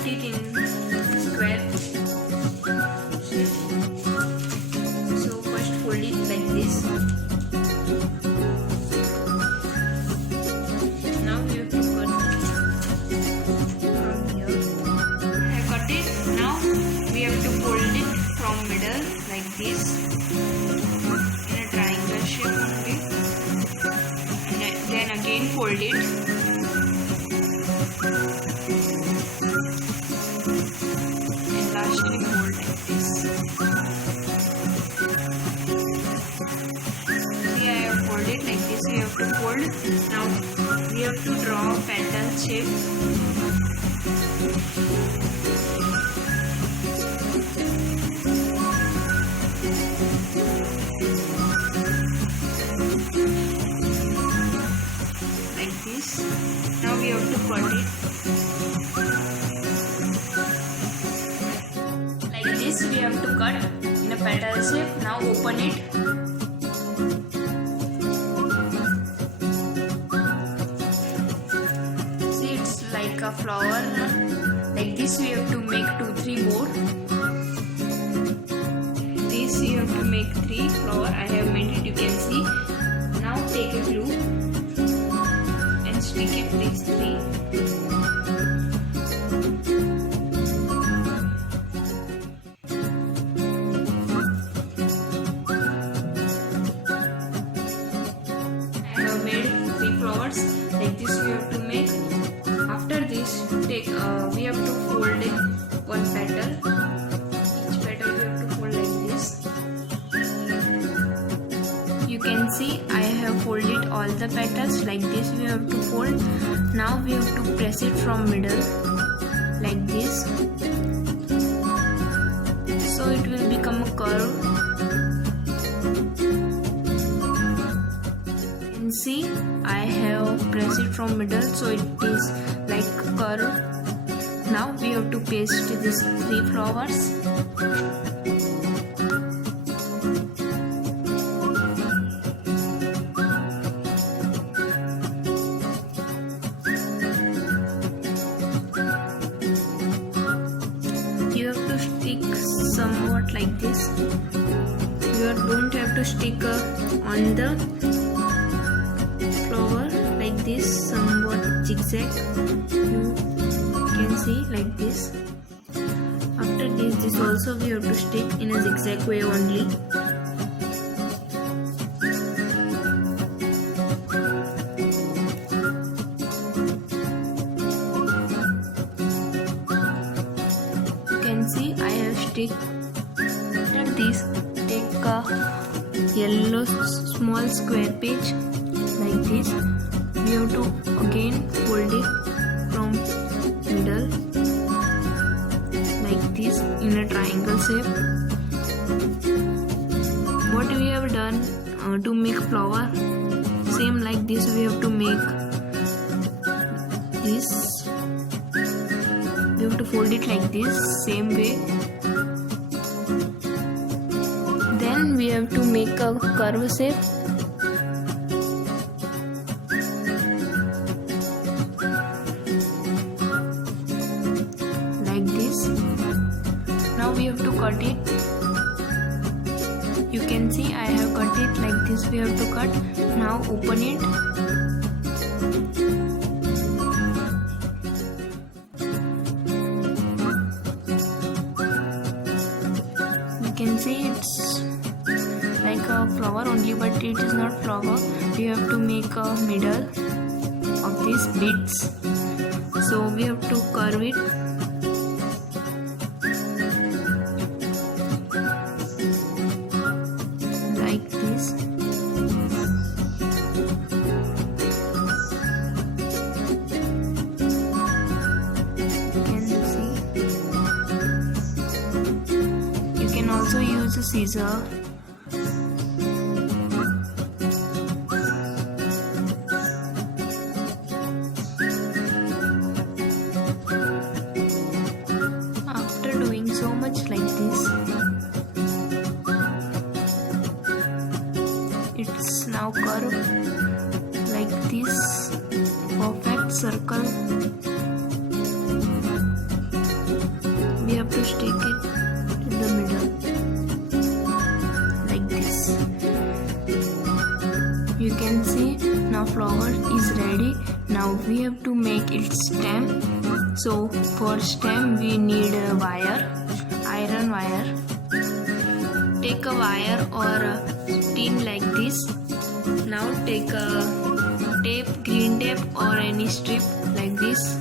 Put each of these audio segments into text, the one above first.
cut it in square shape. So first fold it like this. Now we have to cut from here. I cut it. Now we have to fold it from middle like this in a triangle shape only, and then again fold it. Lastly fold like this. See, I have folded like this. We have to fold. Now we have to draw petal shape. Like this. Now we have to cut it. We have to cut in a petal shape. Now open it. See, it's like a flower. Like this we have to make 2-3 more. This you have to make 3 flower. I have made it, you can see. Now take a glue and stick it these 3. Like this we have to make. After this we have to fold it one petal. Each petal we have to fold like this. You can see I have folded all the petals like this. We have to fold. Now we have to press it from middle like this, so it will become a curve. See, I have pressed it from middle, so it is like curve. Now we have to paste these 3 flowers. You have to stick somewhat like this. You don't have to stick on the flower like this, somewhat zigzag. You can see like this. After this also we have to stick in a zigzag way only. You can see I have stick. After this, take a yellow small square page like this. We have to again fold it from middle like this in a triangle shape. What we have done to make flower, same like this we have to make this. We have to fold it like this, same way. Then we have to make a curve shape. Now we have to cut it. You can see I have cut it like this. We have to cut. Now open it. You can see it's like a flower only, but it is not flower. We have to make a middle of these beads. So we have to curve it. Also use a scissor. After doing so much like this, it's now curved like this, perfect circle. Now flower is ready. Now we have to make its stem. So for stem we need a wire, iron wire. Take a wire or a tin like this. Now take a tape, green tape or any strip like this.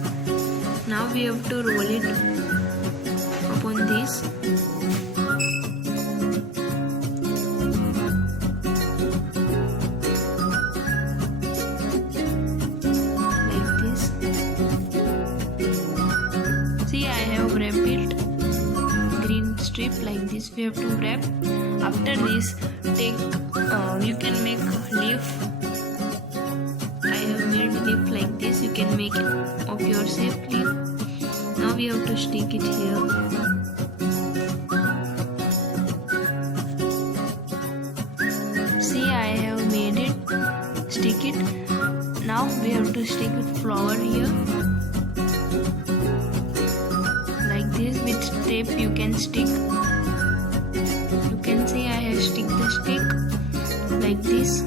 Now we have to roll it upon this. Like this. See, I have wrapped it. Green strip like this we have to wrap. After this, take you can make leaf. I have made leaf like this. You can make it of your shape leaf. Now we have to stick it here. See, I have made it. Stick it. Now we have to stick with flower here. Like this, with tape you can stick. You can see I have stick the stick like this.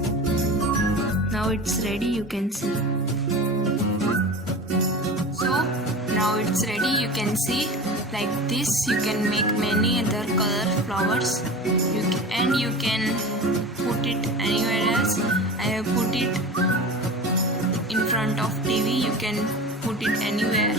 Now it's ready, you can see. So now it's ready, you can see. Like this you can make many other color flowers. You can put it anywhere else. I have put it in front of TV. You can put it anywhere